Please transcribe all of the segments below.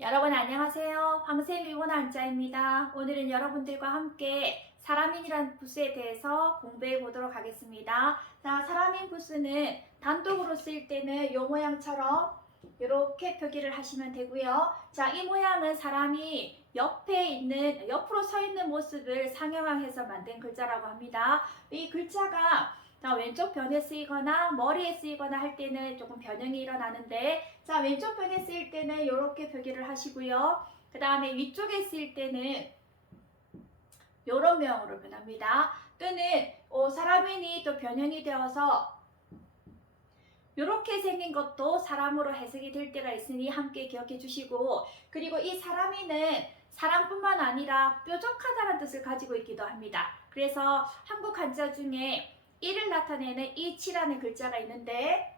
여러분 안녕하세요. 밤샘 일본 한자입니다. 오늘은 여러분들과 함께 사람인이란 부스에 대해서 공부해 보도록 하겠습니다. 자, 사람인 부스는 단독으로 쓸 때는 이 모양처럼 이렇게 표기를 하시면 되고요. 자, 이 모양은 사람이 옆에 있는 옆으로 서 있는 모습을 상영해서 만든 글자라고 합니다. 이 글자가 자, 왼쪽 편에 쓰이거나 머리에 쓰이거나 할 때는 조금 변형이 일어나는데 자, 왼쪽 편에 쓰일 때는 이렇게 표기를 하시고요. 그 다음에 위쪽에 쓰일 때는 이런 모양으로 변합니다. 또는 어, 사람인이 또 변형이 되어서 이렇게 생긴 것도 사람으로 해석이 될 때가 있으니 함께 기억해 주시고 그리고 이 사람인은 사람뿐만 아니라 뾰족하다는 뜻을 가지고 있기도 합니다. 그래서 한국 한자 중에 이를 나타내는 이치라는 글자가 있는데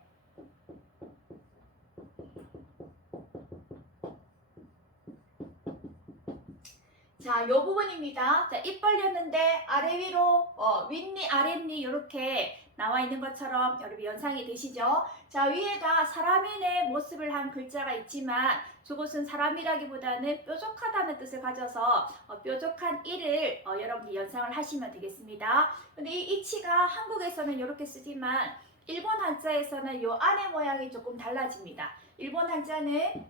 자, 요 부분입니다. 자, 입 벌렸는데 아래 위로 어, 윗니 아랫니 이렇게 나와 있는 것처럼 여러분 연상이 되시죠? 자, 위에가 사람인의 모습을 한 글자가 있지만 저것은 사람이라기보다는 뾰족하다는 뜻을 가져서 어, 뾰족한 이를 어, 여러분이 연상을 하시면 되겠습니다. 근데 이 이치가 한국에서는 이렇게 쓰지만 일본 한자에서는 요 안의 모양이 조금 달라집니다. 일본 한자는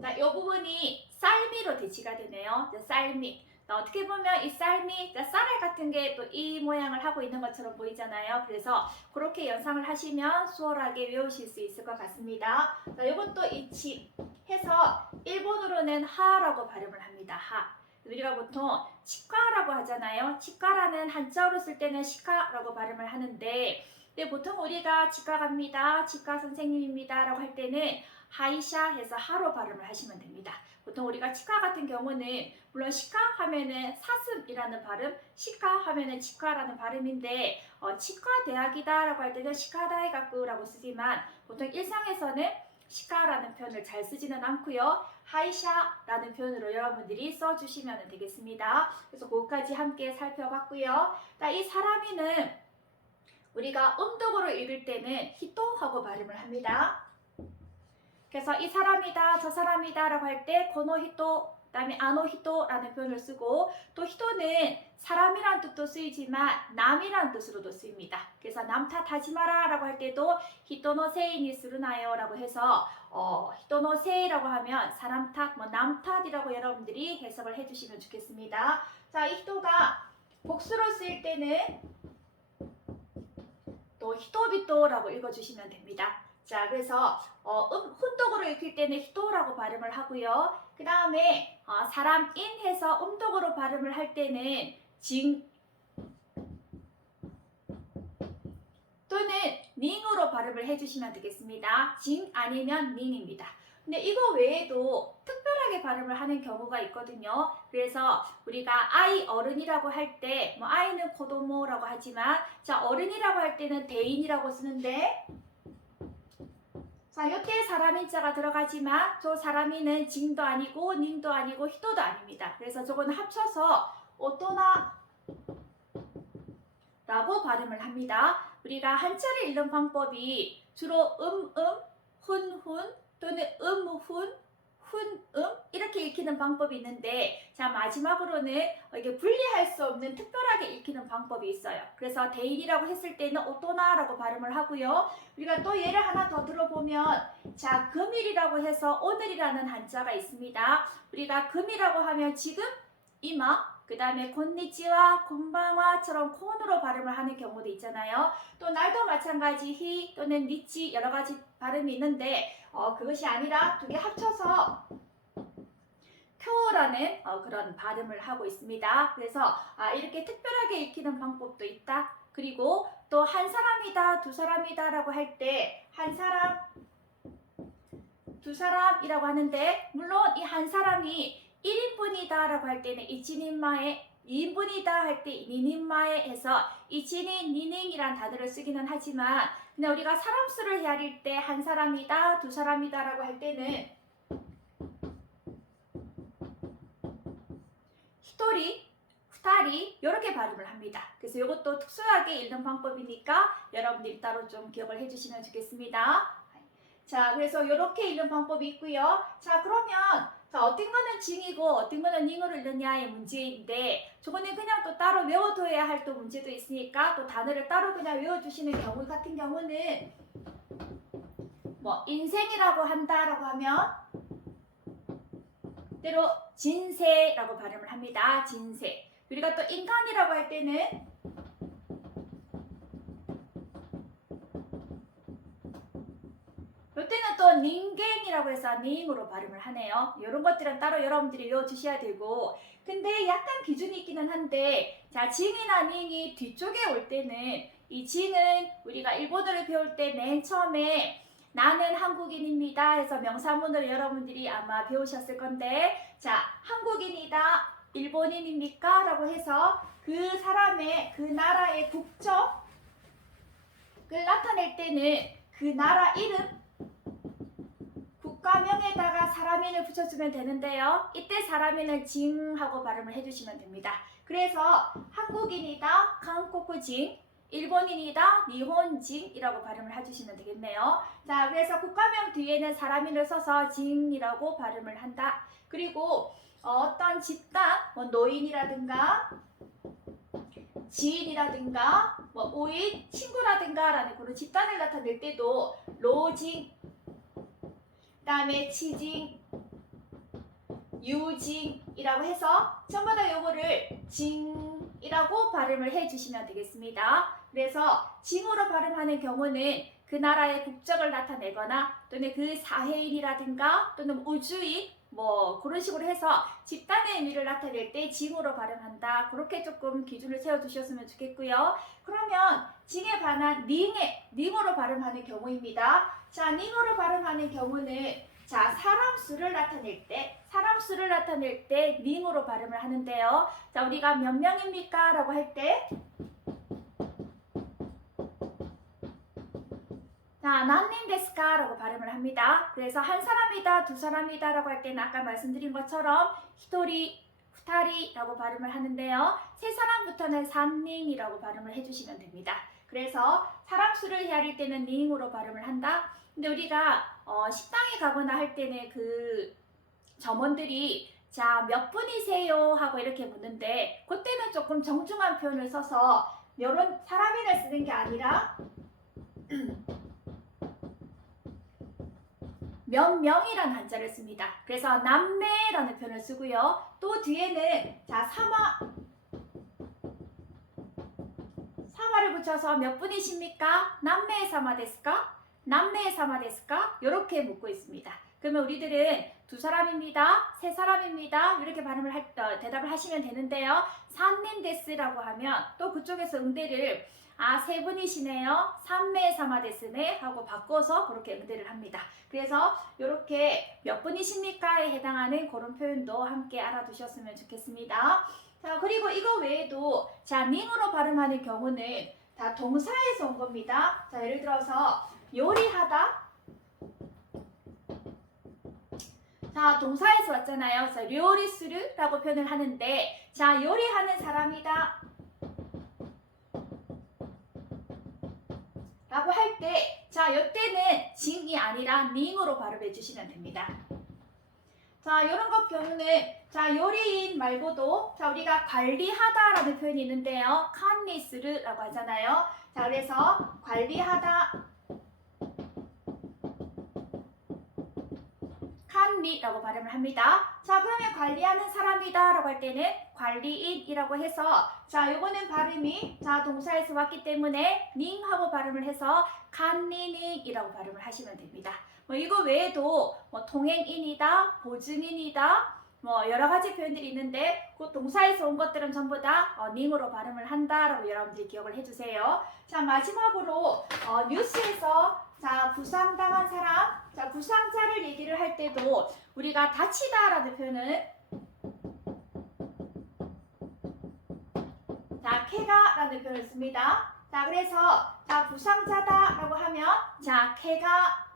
자, 이 부분이 쌀미로 대치가 되네요. 자, 쌀미. 자, 어떻게 보면 이 자, 쌀알 같은 게 또 이 모양을 하고 있는 것처럼 보이잖아요. 그래서 그렇게 연상을 하시면 수월하게 외우실 수 있을 것 같습니다. 자, 이것도 이치 해서 일본어로는 하라고 발음을 합니다. 하. 우리가 보통 치과라고 하잖아요. 치과라는 한자어로 쓸 때는 시카라고 발음을 하는데 근데 보통 우리가 치과 갑니다. 치과 선생님입니다. 라고 할 때는 하이샤 해서 하로 발음을 하시면 됩니다. 보통 우리가 치과 같은 경우는 물론 시카 하면은 사슴이라는 발음, 시카 하면은 치과라는 발음인데 어, 치과 대학이다라고 할 때는 시카다이가쿠라고 쓰지만 보통 일상에서는 시카라는 표현을 잘 쓰지는 않고요. 하이샤라는 표현으로 여러분들이 써주시면 되겠습니다. 그래서 그것까지 함께 살펴봤고요. 자, 이 사람이는 우리가 음독으로 읽을 때는 히토 하고 발음을 합니다. 그래서 이 사람이다, 저 사람이다 라고 할 때 고노 히토, 그 다음에 아노히토라는 표현을 쓰고 또 히토는 사람이란 뜻도 쓰이지만 남이란 뜻으로도 쓰입니다. 그래서 남 탓하지 마라 라고 할 때도 히토노 세인이 쓰르나요 라고 해서 어, 히토노 세이라고 하면 사람 탓, 뭐 남 탓이라고 여러분들이 해석을 해주시면 좋겠습니다. 자, 이 히토가 복수로 쓰일 때는 또 히토비토라고 읽어주시면 됩니다. 자, 그래서 어, 음, 훈독으로 읽힐 때는 히토라고 발음을 하고요. 그 다음에 어, 사람 인 해서 음독으로 발음을 할 때는 징 또는 닝으로 발음을 해주시면 되겠습니다. 징 아니면 닝입니다. 근데 이거 외에도 특별하게 발음을 하는 경우가 있거든요. 그래서 우리가 아이 어른이라고 할 때, 뭐 아이는 고도모라고 하지만, 자 어른이라고 할 때는 대인이라고 쓰는데, 자, 이때 사람인 자가 들어가지만 저 사람이는 징도 아니고 닝도 아니고 히도도 아닙니다. 그래서 저거는 합쳐서 오토나 라고 발음을 합니다. 우리가 한자를 읽는 방법이 주로 음, 음, 훈, 훈 또는 음, 훈, 훈, 음 이렇게 읽히는 방법이 있는데 자 마지막으로는 이게 분리할 수 없는 특별 하게 읽히는 방법이 있어요. 그래서 대인이라고 했을 때는 오토나라고 발음을 하고요. 우리가 또 예를 하나 더 들어보면 자 금일이라고 해서 오늘이라는 한자가 있습니다. 우리가 금이라고 하면 지금 이마 그 다음에 곤니치와 곤방와처럼 콘으로 발음을 하는 경우도 있잖아요. 또 날도 마찬가지 히 또는 니치 여러 가지 발음이 있는데 어, 그것이 아니라 두 개 합쳐서 표라는 어, 그런 발음을 하고 있습니다. 그래서 아, 이렇게 특별하게 읽히는 방법도 있다. 그리고 또 한 사람이다, 두 사람이다라고 할 때 한 사람, 두 사람이라고 하는데 물론 이 한 사람이 1인분이다라고 할 때는 이치닌마에 2인분이다 할 때 니닌마에 해서 이치닌 니닝이란 단어를 쓰기는 하지만 근데 우리가 사람 수를 헤아릴 때 한 사람이다, 두 사람이다라고 할 때는 히토리, 후타리 이렇게 발음을 합니다. 그래서 이것도 특수하게 읽는 방법이니까 여러분들이 따로 좀 기억을 해주시면 좋겠습니다. 자, 그래서 이렇게 읽는 방법이 있고요. 자, 그러면 자, 어떤 거는 징이고 어떤 거는 닝으로 읽느냐의 문제인데 저거는 그냥 또 따로 외워둬야 할 또 문제도 있으니까 또 단어를 따로 그냥 외워주시는 경우 같은 경우는 뭐 인생이라고 한다라고 하면 때로 진세라고 발음을 합니다. 진세. 우리가 또 인간이라고 할 때는 이때는 또 닝갱이라고 해서 닝으로 발음을 하네요. 이런 것들은 따로 여러분들이 외워주셔야 되고 근데 약간 기준이 있기는 한데 자 징이나 닝이 뒤쪽에 올 때는 이 징은 우리가 일본어를 배울 때 맨 처음에 나는 한국인입니다 해서 명사문을 여러분들이 아마 배우셨을 건데 자 한국인이다 일본인입니까? 라고 해서 그 사람의 그 나라의 국적을 나타낼 때는 그 나라 이름 국가명에다가 사람인을 붙여주면 되는데요. 이때 사람인을 징하고 발음을 해주시면 됩니다. 그래서 한국인이다 한국진, 일본인이다 니혼징이라고 발음을 해주시면 되겠네요. 자, 그래서 국가명 뒤에는 사람인을 써서 징이라고 발음을 한다. 그리고 어떤 집단, 뭐 노인이라든가 지인이라든가 뭐 오인, 친구라든가라는 그런 집단을 나타낼 때도 로징, 그다음에 치징, 유징이라고 해서 전부 다 요거를 징 이라고 발음을 해주시면 되겠습니다. 그래서 징으로 발음하는 경우는 그 나라의 국적을 나타내거나 또는 그 사회인이라든가 또는 우주인 뭐 그런 식으로 해서 집단의 의미를 나타낼 때 징으로 발음한다. 그렇게 조금 기준을 세워주셨으면 좋겠고요. 그러면 징에 반한 닝에 닝으로 발음하는 경우입니다. 자, 닝으로 발음하는 경우는 자 사람 수를 나타낼 때 사람 수를 나타낼 때 닝으로 발음을 하는데요. 자, 우리가 몇 명입니까?라고 할 때. 자, 난님 데스카라고 발음을 합니다. 그래서 한 사람이다, 두 사람이다 라고 할 때는 아까 말씀드린 것처럼 히토리, 후타리라고 발음을 하는데요. 세 사람부터는 산닝이라고 발음을 해주시면 됩니다. 그래서 사람 수를 헤아릴 때는 닝으로 발음을 한다. 근데 우리가 어, 식당에 가거나 할 때는 그 점원들이 자 몇 분이세요 하고 이렇게 묻는데 그때는 조금 정중한 표현을 써서 이런 사람인을 쓰는 게 아니라 몇 명이라는 한자를 씁니다. 그래서 남매라는 표현을 쓰고요. 또 뒤에는 자 사마 사마를 붙여서 몇 분이십니까? 남매의 사마 데스까? 남매의 사마 데스까? 이렇게 묻고 있습니다. 그러면 우리들은 두 사람입니다, 세 사람입니다 이렇게 발음을 할, 어, 대답을 하시면 되는데요. 산님 데스라고 하면 또 그쪽에서 응대를 아, 세 분이시네요. 삼매 사마 데스네 하고 바꿔서 그렇게 응대를 합니다. 그래서 이렇게 몇 분이십니까에 해당하는 그런 표현도 함께 알아두셨으면 좋겠습니다. 자, 그리고 이거 외에도 자, 닝으로 발음하는 경우는 다 동사에서 온 겁니다. 자, 예를 들어서 요리하다. 자, 동사에서 왔잖아요. 자, 료리스르라고 표현을 하는데 자, 요리하는 사람이다. 라고 할 때, 자, 이때는 징이 아니라 닝으로 발음해 주시면 됩니다. 자, 이런 것 경우는, 자, 요리인 말고도, 자, 우리가 관리하다 라는 표현이 있는데요. 칸리스르라고 하잖아요. 자, 그래서 관리하다, 칸리라고 발음을 합니다. 자, 그러면 관리하는 사람이다 라고 할 때는 관리인이라고 해서 자, 요거는 발음이 자, 동사에서 왔기 때문에 닝 하고 발음을 해서 칸리닝이라고 발음을 하시면 됩니다. 뭐 이거 외에도 뭐 동행인이다, 보증인이다, 뭐 여러 가지 표현들이 있는데 그 동사에서 온 것들은 전부 다 어, 닝으로 발음을 한다라고 여러분들이 기억을 해주세요. 자 마지막으로 어, 뉴스에서 자 부상당한 사람, 자 부상자를 얘기를 할 때도 우리가 다치다라는 표현을 자 케가라는 표현을 씁니다. 자 그래서 자 부상자다라고 하면 자 케가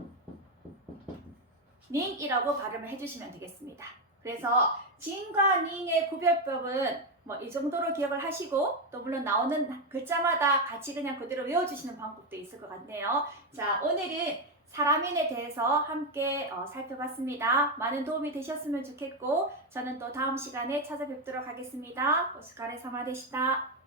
닝이라고 발음을 해주시면 되겠습니다. 그래서 진과 닝의 구별법은 뭐 이 정도로 기억을 하시고 또 물론 나오는 글자마다 같이 그냥 그대로 외워주시는 방법도 있을 것 같네요. 자 오늘은 사람인에 대해서 함께 어, 살펴봤습니다. 많은 도움이 되셨으면 좋겠고 저는 또 다음 시간에 찾아뵙도록 하겠습니다. 오스카레 사마 되시다.